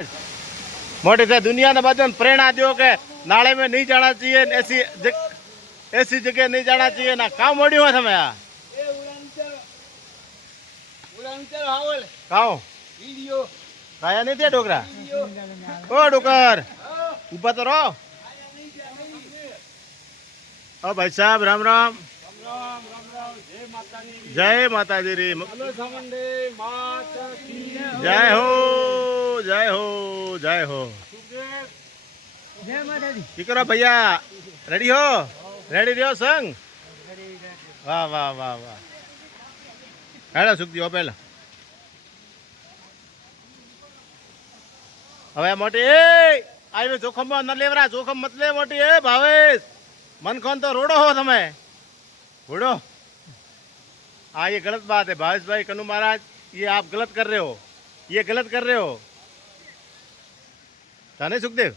मोटे से दुनिया ने बच्चों प्रेरणा दियो के नाले में नहीं जाना चाहिए, ऐसी जगह नहीं जाना चाहिए ना। कहाँ मोड़ी हुआ था मैं कहाँ काया नहीं थे डोकरा ओ डोकर ऊपर तो रहो। ओ भाई साहब राम राम जय माता दी री जय हो जय हो जय हो। की करो भैया रेडी हो रेडी रहो संग वाह वाह वाह वाह हेलो सुख दियो पहला હવે મોટી એ આવી જોખમ ન લેવરા જોખમ મત લે મોટી એ ભાવેશ मन कौन तो रोड़ो हो તમે रोड़ो। हाँ ये गलत बात है भावेश भाई कन्नू महाराज, ये आप गलत कर रहे हो, ये गलत कर रहे हो। था नहीं सुखदेव।